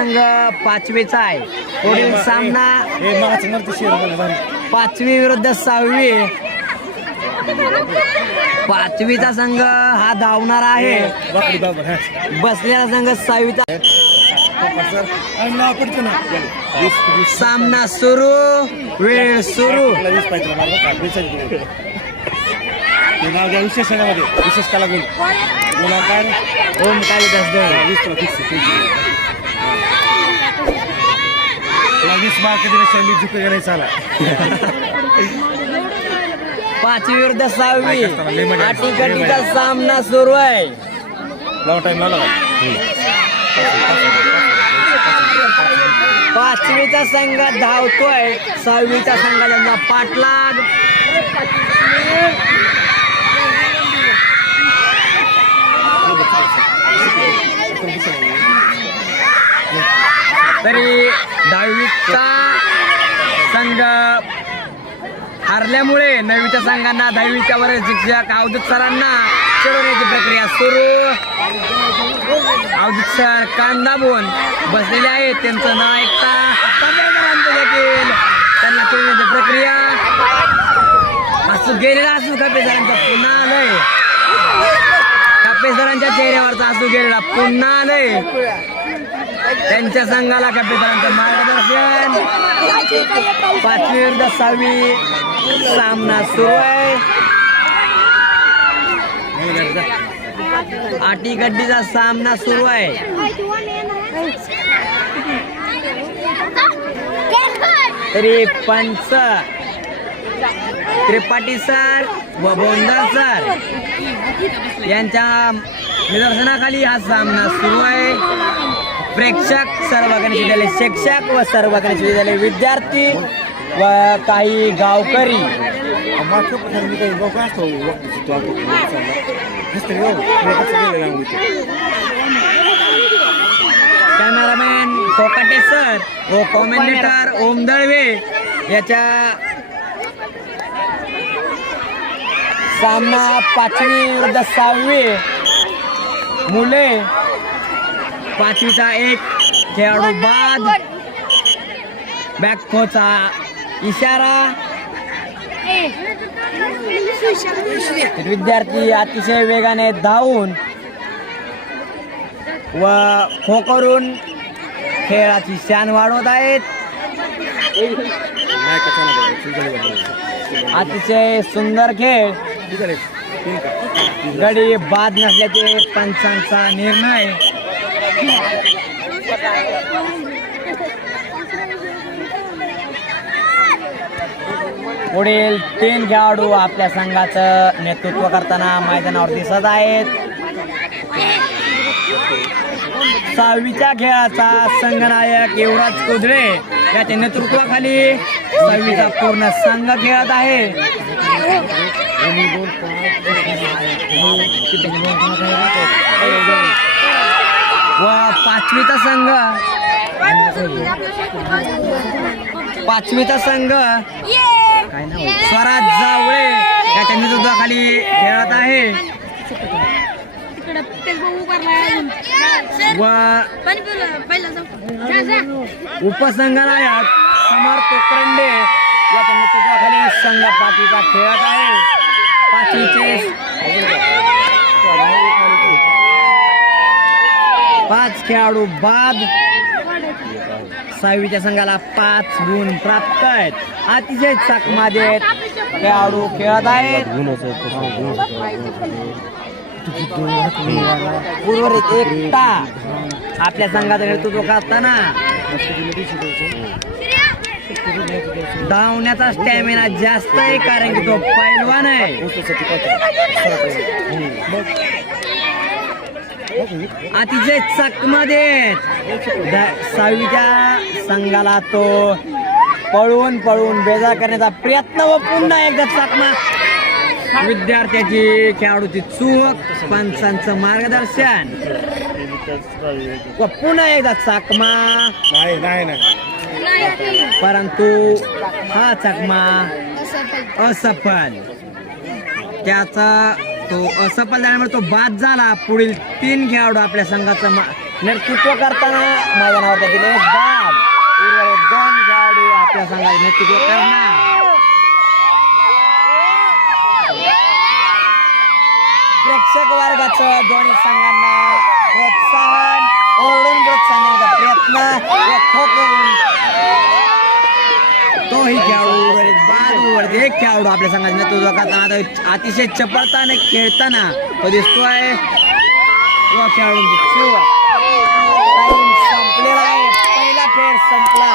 संघ पाचवीचा आहे. पुढील सामना पाचवी विरुद्ध सहावी. पाचवीचा संघ हा धावणार आहे. बसलेला संघ सहावीचा. सामना सुरू. वेळ सुरू. विशेषणामध्ये विशेष कला गुण ओम कालिदास वीस मार्क दिल्याशिवाय मी झुके नाही चाला. पाचवी विरुद्ध सहावी. अटीकटीचा. सामना सुरू आहे. लॉंग टाइम लावला पाचवीचा संघ धावतोय. सहावीचा संघ त्यांचा पाठलाग तरी दहावीचा संघ हरल्यामुळे नववीच्या संघांना दहावीच्या वर शिक्षक अवधूत सरांना चढवण्याची प्रक्रिया सुरू. अवधूत सर कान बोन बसलेले आहेत. त्यांचं नाव ऐकता त्यांना चढवण्याची प्रक्रिया. असू गेलेला असू कपेसरांच्या पुन्हा आलंय कपेसरांच्या चेहऱ्यावरचा असू गेलेला पुन्हा आलंय त्यांच्या संघाला कपेसरांचं मार्गदर्शन. पाचवी विरुद्ध सहावी सामना सुरू आहे. आटी गड्डीचा सामना सुरू आहे. तरी पंच त्रिपाठी सर व बोंदर सर यांच्या निदर्शनाखाली हा सामना सुरू आहे. प्रेक्षक सर्व गणेश विद्यालय शिक्षक व सर्व गणेश विद्यालय विद्यार्थी व काही गावकरी. कॅमेरामॅन कोकाटे सर व कॉमेंटेटर ओम दळवे याच्या सामना पाचवी विरुद्ध सहावी मुले पाचवीचा एक खेळाडू बाद. बॅकफोचा इशारा. विद्यार्थी अतिशय वेगाने धावून व खो करून खेळाची शान वाढवत आहेत. अतिशय सुंदर खेळ. गडी बाद नसल्याचे पंचांचा निर्णय. पुढील तीन खेळाडू आपल्या संघाचं नेतृत्व करताना मैदानावर दिसत आहेत. सहावीच्या खेळाचा संघनायक युवराज कुजळे याच्या नेतृत्वाखाली सहावीचा पूर्ण संघ खेळत आहे. व पाचवीचा संघ. पाचवीचा संघ. काय नाव स्वराज जावळे. याच्या नेतृत्वाखाली खेळत आहे. व. उपसंघनायक समर्थ कोकरंडे सुद्धा खाली संघ पाचवीचा खेळत आहे. पाचवीचे पाच खेळाडू बाद. सहावीच्या संघाला पाच गुण प्राप्त आहेत. अतिशय चकमादेत खेळाडू खेळत आहेत. उर्वरित एकटा आपल्या संघाचं नेतृत्व करताना धावण्याचा स्टॅमिना जास्त आहे कारण की तो पैलवान आहे. अतिशय चकमदेत. द- सहावीच्या संघाला तो पळून पळून बेजार करण्याचा प्रयत्न व पुन्हा एकदा चकमा विद्यार्थ्याची खेळाडूची चूक पंचांचं मार्गदर्शन. व पुन्हा एकदा चकमा नाही नाही नाही. परंतु हा चकमा असफल. त्याचा तो असफल झाल्यामुळे तो बाद झाला. पुढील तीन खेळाडू आपल्या संघाचं नेतृत्व करताना मैदानावर त्यातील बाद. उर्वरित दोन खेळाडू आपल्या संघाचे नेतृत्व करणार. प्रेक्षक वर्गाचं दोन्ही संघांना प्रोत्साहन ओरडून प्रोत्साहन प्रयत्न खो करून तोही खेळाडू उर्वरित बाद उर्वरित एक खेळाडू आपल्या संघाचे नेतृत्व करताना आता अतिशय चपळताने खेळताना तो दिसतोय व खेळाडूंची सुरुवात. संपलेला आहे. पहिला खेळ संपला.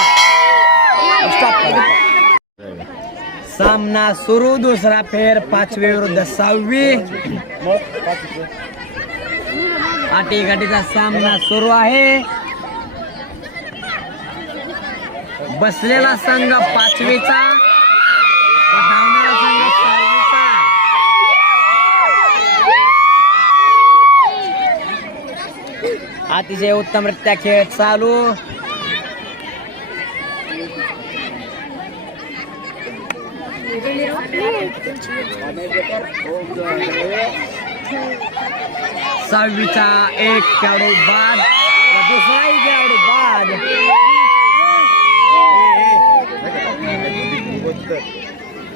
सामना सुरू. दुसरा फेर पाचवी विरुद्ध सहावी. आटी गाठीचा सामना सुरू आहे. बसलेला संघ पाचवीचा. धावणारा संघ सहावीचा. अतिशय उत्तमरित्या खेळ चालू. सहावीचा एक खेळाडू बाद. व दुसराही खेळाडू बाद.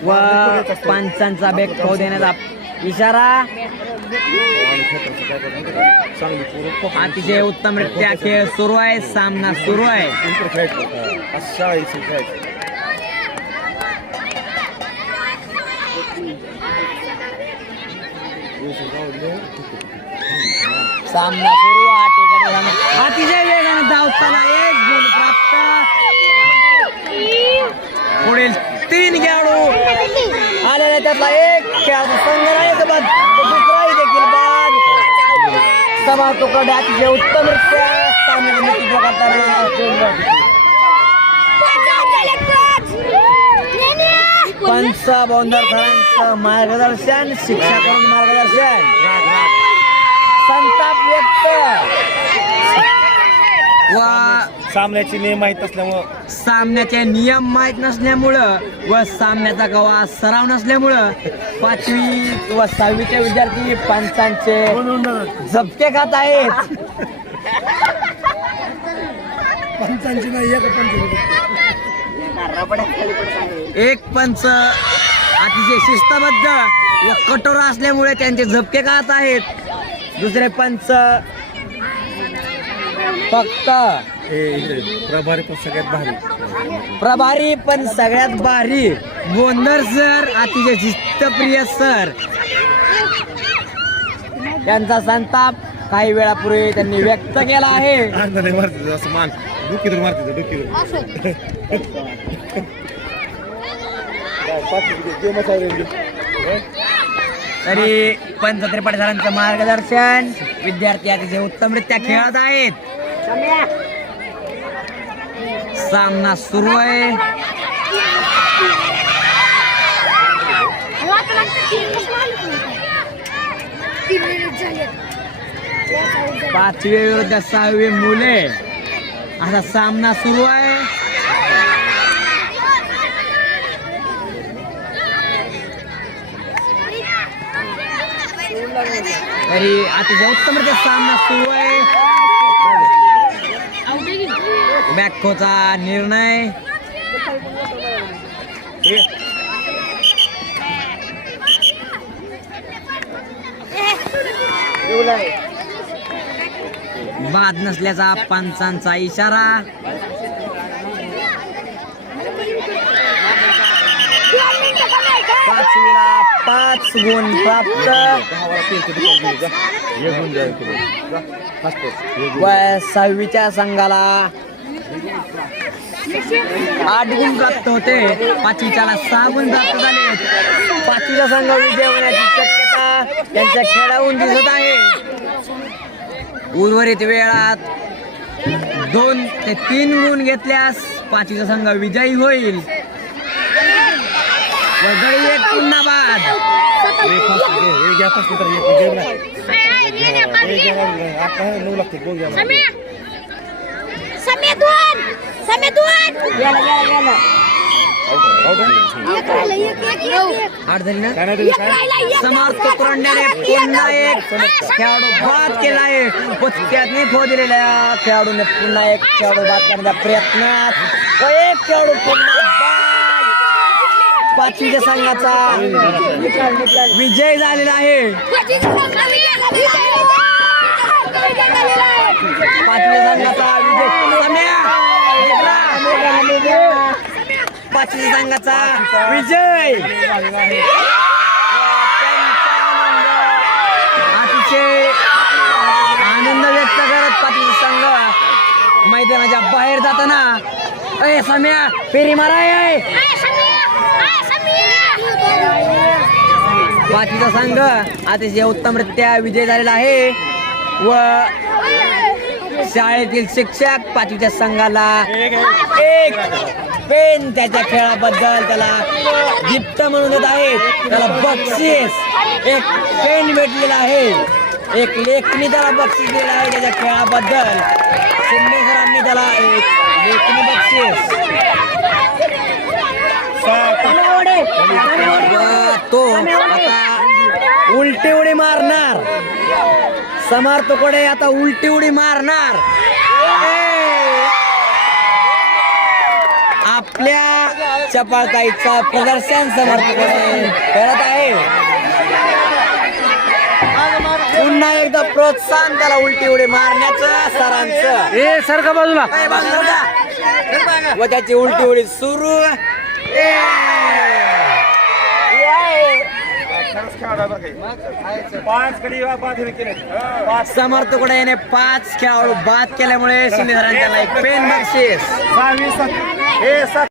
व पंचांचा बॅग खाऊ देण्याचा इशारा. चांगली पूर्ण अतिशय उत्तमरित्या खेळ सुरू आहे सामना सुरू आहे. सामना सुरू आटेकडे अतिशय वेगाने धावताना एक गुण प्राप्त. पुढील तीन खेळाडू आलेले त्यातला एक. खेळाडू संघरायचं बाद तो दुसराही देखील बाद. सभा तुकडे अतिशय उत्तम सामन्याचं नेतृत्व सरांचं मार्गदर्शन शिक्षकांचं मार्गदर्शन. संताप व्यक्त. वा. सामन्याचे नियम माहीत असल्यामुळं सामन्याचे नियम माहीत नसल्यामुळं व सामन्याचा गवा सराव नसल्यामुळं पाचवी व सहावीचे विद्यार्थी पंचांचे झपके खात आहेत. एक पंच अतिशय शिस्तबद्ध व कठोर असल्यामुळे त्यांचे झपके खात आहेत. दुसरे पंच फक्त हे इकडे प्रभारी पण सगळ्यात भारी. प्रभारी पण सगळ्यात भारी. गोंधर सर अतिशय शिस्तप्रिय सर. त्यांचा संताप काही वेळापूर्वी त्यांनी व्यक्त केला आहे. अंधारे मारते असं मान डुकीवर मारते डुकीवर. तरी पंच त्रिपाठी सरांचं मार्गदर्शन. विद्यार्थी अतिशय उत्तमरित्या खेळत आहेत. सामना सुरू आहे. पाचवी विरुद्ध सहावी मुले. असा सामना सुरू आहे. तरी अतिशय उत्तमरित्या सामना सुरू आहे. बॅकोचा निर्णय. बाद नसल्याचा पंचांचा इशारा. पाचवीला पाच गुण प्राप्त. सहावीच्या संघाला आठ गुण प्राप्त होते. पाचवीच्याला सहा गुण प्राप्त झाले. पाचवीचा संघ विजय होण्याची शक्यता त्यांच्या खेळाहून दिसत आहे. उर्वरित वेळात दोन ते तीन गुण घेतल्यास पाचवीचा संघ विजयी होईल. व एक पुन्हा बाद. नऊ लागते आठ झाली ना समर्थ कुरंड्याने पुन्हा एक खेळाडू बाद केला आहे पत्त्यातनी थो दिलेल्या खेळाडूने पुन्हा एक खेळाडू बाद करण्याच्या प्रयत्नात एक खेळाडू पुन्हा. पाचवीच्या संघाचा विजय झालेला आहे पाचव्या संघाचा विजय सम्या, निघला. पाचव्या संघाचा विजय. अतिशय आनंद व्यक्त करत पाटील संघ. मैदानाच्या बाहेर जाताना. अय सम्या फेरी माराय पाचवीचा संघ अतिशय उत्तमरित्या विजय झालेला आहे. व शाळेतील शिक्षक पाचवीच्या संघाला एक पेन त्याच्या खेळाबद्दल त्याला गिफ्ट म्हणून देत आहेत त्याला बक्षीस एक पेन भेटलेला आहे. एक लेखनी त्याला बक्षीस दिलेलं आहे त्याच्या खेळाबद्दल. सरांनी त्याला एक लेखनी बक्षीस. तो आता उलटी उडी मारणार समर्थकडे आता उलटी उडी मारणार ए! आपल्या चपाळताईचा प्रदर्शन समर्थकडे करत आहे. पुन्हा एकदा प्रोत्साहन त्याला उलटी उडी मारण्याचं सरांचं. ए सारखा बाजूला. व त्याची उलटी उडी सुरू. बाद केले पाच समर्थकडे याने पाच खेळाडू बाद केल्यामुळे शिंदे सरांनी एक पेन बक्षीस. सहावी सात हे सात